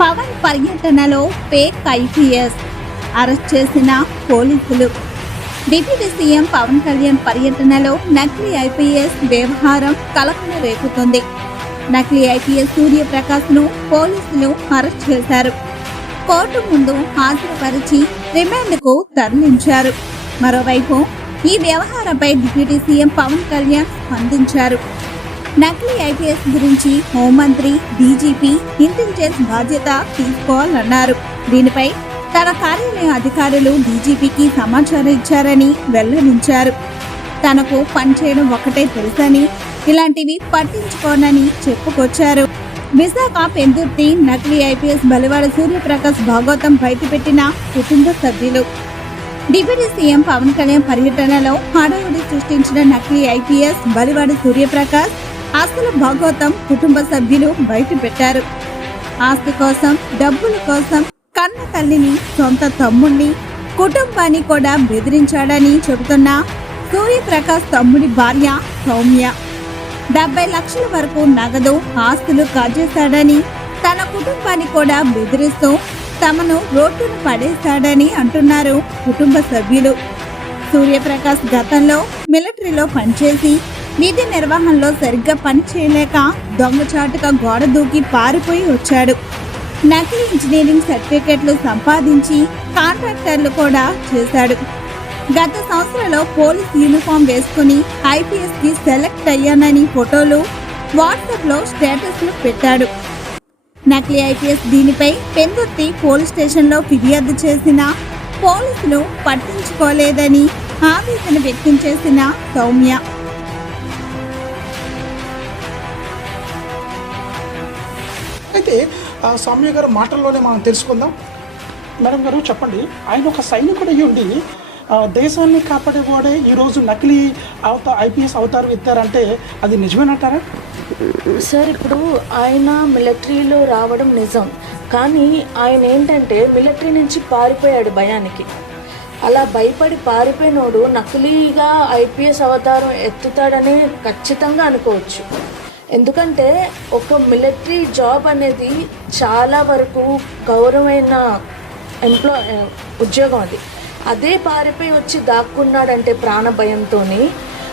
పవన్ పర్యటనలో fake IPS arrest చేసిన పోలీసులు. డిప్యూటీ సీఎం పవన్ కళ్యాణ్ పర్యటనలో నకిలీ ఐపీఎస్ వ్యవహారం కలకలం రేపుతుంది. నకిలీ ఐపీఎస్ సూర్యప్రకాష్ను పోలీసులు అరెస్ట్ చేశారు. కోర్టు ముందు హాజరుపరిచి రిమాండ్కు తరలించారు. మరోవైపు ఈ వ్యవహారంపై డిప్యూటీ సీఎం పవన్ కళ్యాణ్ స్పందించారు. నకిలీ ఐపీఎస్ గురించి హోంమంత్రి డీజీపీ ఇంటెలిజెన్స్ బాధ్యత తీసుకోవాలన్నారు దీనిపై తన కార్యాలయ అధికారులు డీజీపీకి సమాచారం ఇచ్చారని వెల్లడించారు. తనకు పనిచేయడం ఒకటే తెలుసని ఇలాంటివి పట్టించుకోనని చెప్పుకొచ్చారు. విశాఖ పెందుర్తి నకిలీ ఐపీఎస్ బలివాడ సూర్యప్రకాశ్ భాగవతం బయటపెట్టిన కుటుంబ సభ్యులు. డిప్యూటీ సీఎం పవన్ కళ్యాణ్ పర్యటనలో హడావుడి సృష్టించిన నకిలీ ఐపీఎస్ బలివాడ సూర్యప్రకాశ్ అసలు భాగవతం కుటుంబ సభ్యులు బయటపెట్టారు. ఆస్తి కోసం డబ్బుల కోసం కన్న తల్లిని సొంత తమ్ముణ్ణి కుటుంబాన్ని కూడా బెదిరించాడని చెబుతున్న సూర్యప్రకాశ్ తమ్ముడి భార్య సౌమ్య. డెబ్బై లక్షల వరకు నగదు ఆస్తులు కాజేశాడని తన కుటుంబాన్ని కూడా బెదిరిస్తూ తమను రోడ్డును పడేశాడని అంటున్నారు కుటుంబ సభ్యులు. సూర్యప్రకాశ్ గతంలో మిలిటరీలో పనిచేసి విధి నిర్వహణలో సరిగ్గా పని చేయలేక దొంగచాటుగా గోడ దూకి పారిపోయి వచ్చాడు. నకిలీ ఇంజనీరింగ్ సర్టిఫికెట్లు సంపాదించి కాంట్రాక్టర్లు కూడా చేశాడు. గత సంవత్సరంలో పోలీస్ యూనిఫామ్ వేసుకుని ఐపీఎస్కి సెలెక్ట్ అయ్యానని ఫోటోలు వాట్సాప్లో స్టేటస్లు పెట్టాడు. నకిలీ ఐపీఎస్ దీనిపై పెందుర్తి పోలీస్ స్టేషన్లో ఫిర్యాదు చేసిన పోలీసులు పట్టించుకోలేదని ఆవేదన వ్యక్తం చేసిన సౌమ్య. అయితే స్వామి గారు మాటల్లోనే మనం తెలుసుకుందాం. మేడం గారు చెప్పండి ఆయన ఒక సైనికుడు అయ్యి ఉండి దేశాన్ని కాపాడేవాడే ఈరోజు నకిలీ అవత ఐపీఎస్ అవతారం ఎత్తారంటే అది నిజమేనంటారా? సార్ ఇప్పుడు ఆయన మిలిటరీలో రావడం నిజం. కానీ ఆయన ఏంటంటే మిలిటరీ నుంచి పారిపోయాడు భయానికి. అలా భయపడి పారిపోయినోడు నకిలీగా ఐపీఎస్ అవతారం ఎత్తుతాడని ఖచ్చితంగా అనుకోవచ్చు. ఎందుకంటే ఒక మిలిటరీ జాబ్ అనేది చాలా వరకు గౌరవమైన ఎంప్లాయ్ ఉద్యోగం అది. అదే పారిపోయి వచ్చి దాక్కున్నాడంటే ప్రాణ భయంతో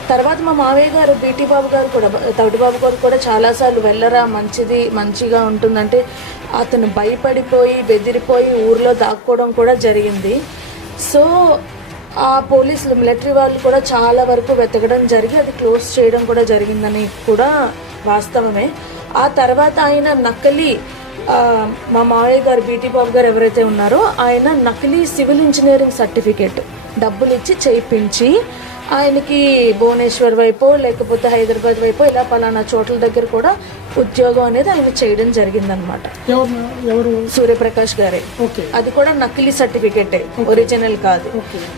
తర్వాత మా మావయ్య గారు బీటీ బాబు గారు కూడా తవిటి బాబు గారు కూడా చాలాసార్లు వెళ్ళరా మంచిది మంచిగా ఉంటుందంటే అతను భయపడిపోయి బెదిరిపోయి ఊర్లో దాక్కోవడం కూడా జరిగింది. సో ఆ పోలీసులు మిలిటరీ వాళ్ళు కూడా చాలా వరకు వెతకడం జరిగి అది క్లోజ్ చేయడం కూడా జరిగిందని కూడా వాస్తవమే. ఆ తర్వాత ఆయన నకలి మా మావయ్య గారు బీటీ బాబు గారు ఎవరైతే ఉన్నారో ఆయన నకిలీ సివిల్ ఇంజనీరింగ్ సర్టిఫికేట్ డబ్బులు ఇచ్చి చేయించి ఆయనకి భువనేశ్వర్ వైపు లేకపోతే హైదరాబాద్ వైపు ఇలా పలానా చోట్ల దగ్గర కూడా ఉద్యోగం అనేది ఆయన చేయడం జరిగిందనమాట. ఎవరు సూర్యప్రకాష్ గారే. ఓకే. అది కూడా నకిలీ సర్టిఫికేటే ఒరిజినల్ కాదు.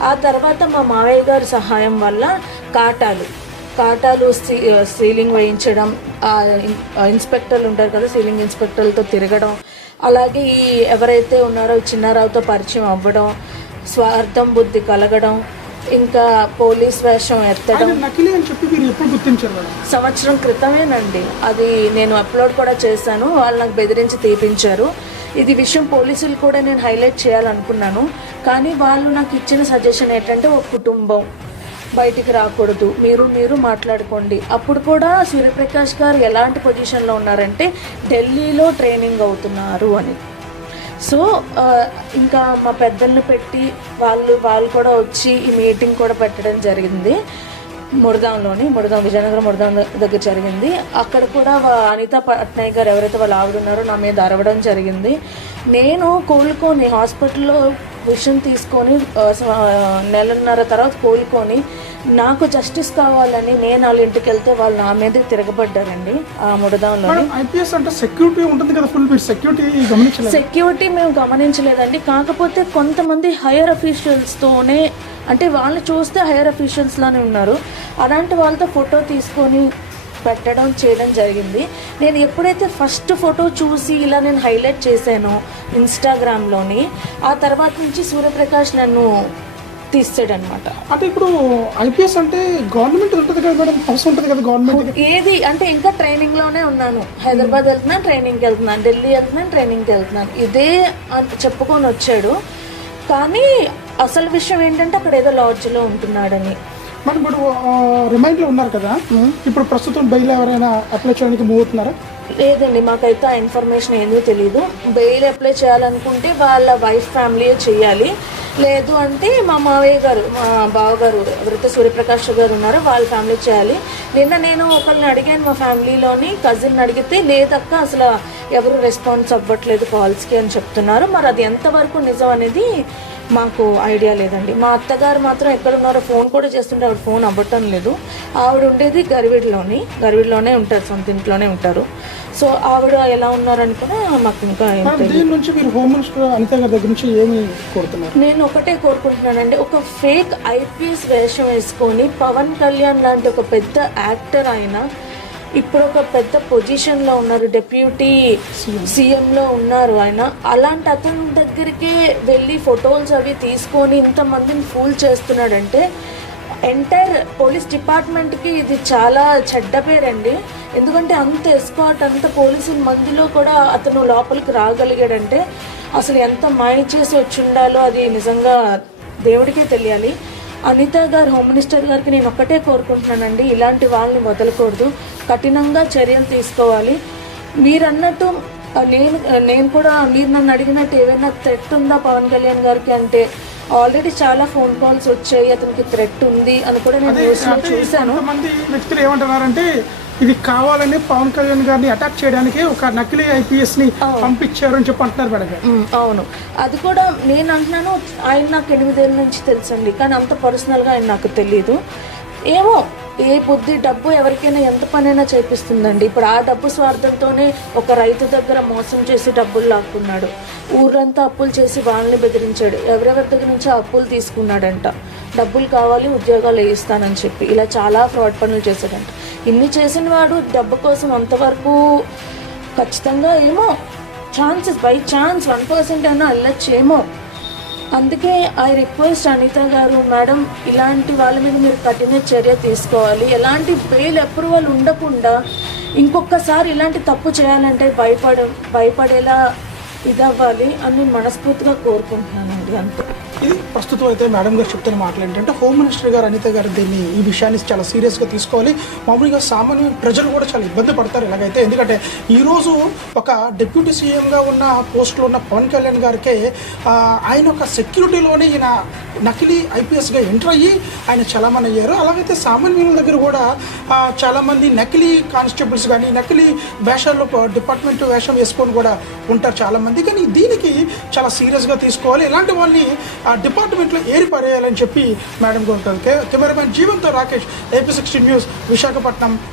ఆ తర్వాత మా మావయ్య గారి సహాయం వల్ల కాటాలు కాటాలు సీ- సీలింగ్ వేయించడం ఇన్స్పెక్టర్లు ఉంటారు కదా సీలింగ్ ఇన్స్పెక్టర్లతో తిరగడం అలాగే ఈ ఎవరైతే ఉన్నారో చిన్నారావుతో పరిచయం అవ్వడం స్వార్థం బుద్ధి కలగడం ఇంకా పోలీస్ వేషం ఎత్తడం. సంవత్సరం క్రితమేనండి. అది నేను అప్లోడ్ కూడా చేశాను వాళ్ళు నాకు బెదిరించి తీపించారు. ఇది విషయం పోలీసులు కూడా నేను హైలైట్ చేయాలనుకున్నాను. కానీ వాళ్ళు నాకు ఇచ్చిన సజెషన్ ఏంటంటే ఒక కుటుంబం. బయటికి రాకూడదు. మీరు మీరు మాట్లాడుకోండి. అప్పుడు కూడా సూర్యప్రకాష్ గారు ఎలాంటి పొజిషన్లో ఉన్నారంటే ఢిల్లీలో ట్రైనింగ్ అవుతున్నారు అని. సో ఇంకా మా పెద్దల్ని పెట్టి వాళ్ళు వాళ్ళు కూడా వచ్చి ఈ మీటింగ్ కూడా పెట్టడం జరిగింది. మురదాంలోని మురదాం విజయనగరం మురదాం దగ్గర జరిగింది. అక్కడ కూడా వా- అనిత పట్నాయక్ గారు ఎవరైతే వాళ్ళు ఆవిడ ఉన్నారో నా మీద అరవడం జరిగింది. నేను కోలుకొని హాస్పిటల్లో విషయం తీసుకొని నెలన్నర తర్వాత కోలుకొని నాకు జస్టిస్ కావాలని నేను వాళ్ళ ఇంటికి వెళ్తే వాళ్ళు నా మీదే తిరగబడ్డారండి ఆ మురదాంలోని మేడం ఐపీఎస్ అంటే సెక్యూరిటీ ఉంటుంది కదా ఫుల్ సెక్యూరిటీ గమనించలేదు? సెక్యూరిటీ మేము గమనించలేదండి. కాకపోతే కొంతమంది హైయర్ అఫీషియల్స్తోనే అంటే వాళ్ళు చూస్తే హైయర్ అఫీషియల్స్ లానే ఉన్నారు. అలాంటి వాళ్ళతో ఫోటో తీసుకొని పెట్టడం చేయడం జరిగింది. నేను ఎప్పుడైతే ఫస్ట్ ఫోటో చూసి ఇలా నేను హైలైట్ చేశానో ఇన్స్టాగ్రామ్లోని ఆ తర్వాత నుంచి సూర్యప్రకాష్ నన్ను తీస్తాడనమాట అంటే ఇప్పుడు ఐపీఎస్ అంటే గవర్నమెంట్ ఉంటుంది కదా మేడం? హౌస్ ఉంటుంది కదా గవర్నమెంట్? ఏది? అంటే ఇంకా ట్రైనింగ్లోనే ఉన్నాను. హైదరాబాద్ వెళ్తున్నాను ట్రైనింగ్కి వెళ్తున్నాను ఢిల్లీ వెళ్తున్నాను ట్రైనింగ్కి వెళ్తున్నాను. ఇదే అంత చెప్పుకొని వచ్చాడు. కానీ అసలు విషయం ఏంటంటే అక్కడ ఏదో లాడ్జ్లో ఉంటున్నాడని. మరి ఇప్పుడు రిమైండ్లో ఉన్నారు కదా? ఇప్పుడు ప్రస్తుతం బయలు ఎవరైనా అప్లై చేయడానికి మూవ్ అవుతున్నారా లేదండి మాకైతే ఆ ఇన్ఫర్మేషన్ ఏమీ తెలియదు బెయిల్ అప్లై చేయాలనుకుంటే వాళ్ళ వైఫ్ ఫ్యామిలీయే చేయాలి. లేదు అంటే మా మావయ్య గారు మా బావగారు ఎవరైతే సూర్యప్రకాష్ గారు ఉన్నారో వాళ్ళ ఫ్యామిలీ చేయాలి. నిన్న నేను ఒకరిని అడిగాను మా ఫ్యామిలీలోని కజిన్ అడిగితే లేదక్క అసలు ఎవరు రెస్పాన్స్ అవ్వట్లేదు కాల్స్కి అని చెప్తున్నారు. మరి అది ఎంతవరకు నిజం అనేది మాకు ఐడియా లేదండి. మా అత్తగారు మాత్రం ఎక్కడ ఉన్నారో ఫోన్ కూడా చేస్తుంటే ఆవిడ ఫోన్ అవ్వటం లేదు. ఆవిడ ఉండేది గరివిడిలోని గరివిడిలోనే ఉంటారు సొంత ఇంట్లోనే ఉంటారు. సో ఆవిడ ఎలా ఉన్నారని కూడా మాకు ఇంకా ఏం మేడం తెలియదు దీని నుంచి మీరు హోమ్ మినిస్టర్ అనిత గారి దగ్గర నుంచి ఏమి కోరుతున్నారు? నేను ఒకటే కోరుకుంటున్నానండి. ఒక ఫేక్ ఐపీఎస్ వేషం వేసుకొని పవన్ కళ్యాణ్ లాంటి ఒక పెద్ద యాక్టర్ ఆయన ఇప్పుడు ఒక పెద్ద పొజిషన్లో ఉన్నారు. డెప్యూటీ సీఎంలో ఉన్నారు ఆయన. అలాంటి అతని దగ్గరికే వెళ్ళి ఫొటోస్ అవి తీసుకొని ఇంతమందిని ఫూల్ చేస్తున్నాడంటే ఎంటైర్ పోలీస్ డిపార్ట్మెంట్కి ఇది చాలా చెడ్డ పేరండి. ఎందుకంటే అంత ఎస్కాట్ అంత పోలీసుల మందిలో కూడా అతను లోపలికి రాగలిగాడంటే అసలు ఎంత మాయ చేసి వచ్చి ఉండాలో అది నిజంగా దేవుడికే తెలియాలి. అనిత గారు హోమ్ మినిస్టర్ గారికి నేను ఒక్కటే కోరుకుంటున్నానండి ఇలాంటి వాళ్ళని వదలకూడదు. కఠినంగా చర్యలు తీసుకోవాలి. మీరు అన్నట్టు ఆ, నేను నేను కూడా మీరు నన్ను అడిగినట్టు ఏమైనా థ్రెట్ ఉందా పవన్ కళ్యాణ్ గారికి అంటే ఆల్రెడీ చాలా ఫోన్ కాల్స్ వచ్చాయి అతనికి థ్రెట్ ఉంది అని కూడా నేను కొంతమంది వ్యక్తులు ఏమంటున్నారంటే ఇది కావాలని పవన్ కళ్యాణ్ గారిని అటాక్ చేయడానికి ఒక నకిలీ ఐపీఎస్ని పంపించారు అని చెప్పి అంటున్నారు మేడం గారు. అవును. అది కూడా నేను అంటున్నాను ఆయన నాకు ఎనిమిదేళ్ళ నుంచి తెలుసండి. కానీ అంత పర్సనల్గా ఆయన నాకు తెలియదు ఏమో ఏ బుద్ధి డబ్బు ఎవరికైనా ఎంత పనైనా చేపిస్తుందండి. ఇప్పుడు ఆ డబ్బు స్వార్థంతోనే ఒక రైతు దగ్గర మోసం చేసి డబ్బులు లాక్కున్నాడు. ఊరంతా అప్పులు చేసి వాళ్ళని బెదిరించాడు. ఎవరెవరి దగ్గర నుంచి అప్పులు తీసుకున్నాడంట. డబ్బులు కావాలి ఉద్యోగాలు వేయిస్తానని చెప్పి ఇలా చాలా ఫ్రాడ్ పనులు చేశాడంట. ఇన్ని చేసిన వాడు డబ్బు కోసం అంతవరకు ఖచ్చితంగా ఏమో chances by chance one percent అయినా వెళ్ళొచ్చేమో. అందుకే ఐ రిక్వెస్ట్ అనిత గారు మేడం ఇలాంటి వాళ్ళ మీద మీరు కఠిన చర్య తీసుకోవాలి. ఎలాంటి బెయిల్ అప్రూవల్ ఉండకుండా ఇంకొకసారి ఇలాంటి తప్పు చేయాలంటే భయపడ భయపడేలా ఇదవ్వాలి అని నేను మనస్ఫూర్తిగా కోరుకుంటున్నానండి అంతే. ఇది ప్రస్తుతం అయితే మేడం గారు చెప్తున్న మాటలు ఏంటంటే హోమ్ మినిస్టర్ గారు అనిత గారు దీన్ని ఈ విషయాన్ని చాలా సీరియస్గా తీసుకోవాలి. మామూలుగా సామాన్య ప్రజలు కూడా చాలా ఇబ్బంది పడతారు ఇలాగైతే ఎందుకంటే ఈరోజు ఒక డిప్యూటీ సీఎంగా ఉన్న పోస్టులో ఉన్న పవన్ కళ్యాణ్ గారికే ఆయన ఒక సెక్యూరిటీలోనే ఈయన నకిలీ ఐపీఎస్గా ఎంటర్ అయ్యి ఆయన చలామణి అయ్యారు. అలాగైతే సామాన్యుల దగ్గర కూడా చాలామంది నకిలీ కానిస్టేబుల్స్ కానీ నకిలీ వేషాల్లో డిపార్ట్మెంట్ వేషం వేసుకొని కూడా ఉంటారు చాలామంది కానీ దీనికి చాలా సీరియస్గా తీసుకోవాలి. ఇలాంటి వాళ్ళని ఆ డిపార్ట్మెంట్లో ఏరిపారేయాలని చెప్పి మేడం కోరుతారు cameraman జీవంతో Rakesh AP sixteen news Visakhapatnam.